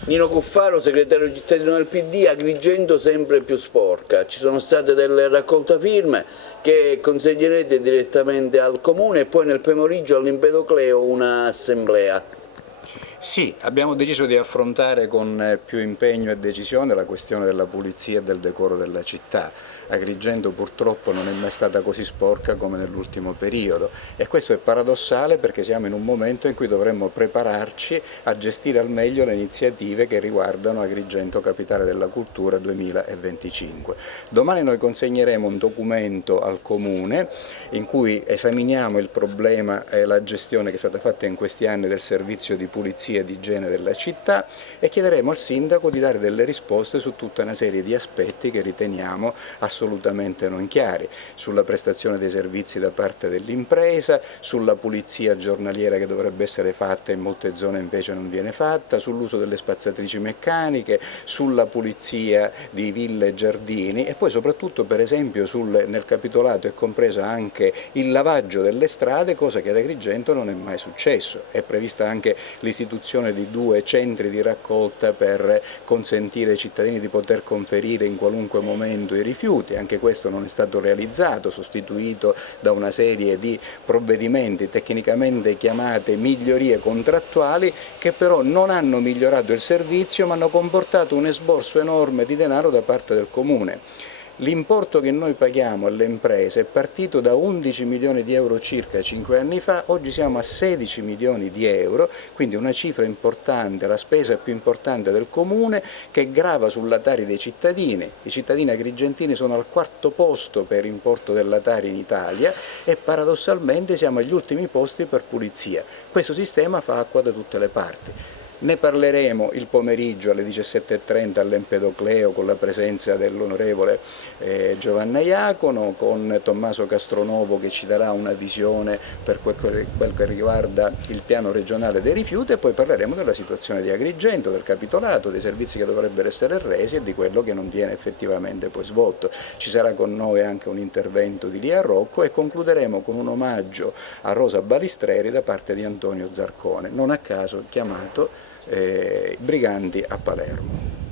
Nino Cuffaro, segretario cittadino del PD, Agrigento sempre più sporca. Ci sono state delle raccolte firme che consegnerete direttamente al Comune e poi nel pomeriggio all'Empedocleo un'assemblea. Sì, abbiamo deciso di affrontare con più impegno e decisione la questione della pulizia e del decoro della città. Agrigento purtroppo non è mai stata così sporca come nell'ultimo periodo e questo è paradossale perché siamo in un momento in cui dovremmo prepararci a gestire al meglio le iniziative che riguardano Agrigento Capitale della Cultura 2025. Domani noi consegneremo un documento al Comune in cui esaminiamo il problema e la gestione che è stata fatta in questi anni del servizio di pulizia e di igiene della città e chiederemo al sindaco di dare delle risposte su tutta una serie di aspetti che riteniamo assolutamente non chiari, sulla prestazione dei servizi da parte dell'impresa, sulla pulizia giornaliera che dovrebbe essere fatta e in molte zone invece non viene fatta, sull'uso delle spazzatrici meccaniche, sulla pulizia di ville e giardini e poi soprattutto per esempio nel capitolato è compreso anche il lavaggio delle strade, cosa che ad Agrigento non è mai successo. È prevista anche l'istituzione di 2 centri di raccolta per consentire ai cittadini di poter conferire in qualunque momento i rifiuti, anche questo non è stato realizzato, sostituito da una serie di provvedimenti tecnicamente chiamate migliorie contrattuali che però non hanno migliorato il servizio ma hanno comportato un esborso enorme di denaro da parte del Comune. L'importo che noi paghiamo alle imprese è partito da 11 milioni di euro circa 5 anni fa, oggi siamo a 16 milioni di euro, quindi una cifra importante, la spesa più importante del Comune che grava sulla Tari dei cittadini. I cittadini agrigentini sono al 4° posto per importo della Tari in Italia e paradossalmente siamo agli ultimi posti per pulizia. Questo sistema fa acqua da tutte le parti. Ne parleremo il pomeriggio alle 17:30 all'Empedocleo con la presenza dell'onorevole Giovanna Iacono, con Tommaso Castronovo che ci darà una visione per quel che riguarda il piano regionale dei rifiuti e poi parleremo della situazione di Agrigento, del capitolato, dei servizi che dovrebbero essere resi e di quello che non viene effettivamente poi svolto. Ci sarà con noi anche un intervento di Lia Rocco e concluderemo con un omaggio a Rosa Balistreri da parte di Antonio Zarcone, non a caso chiamato Briganti a Palermo.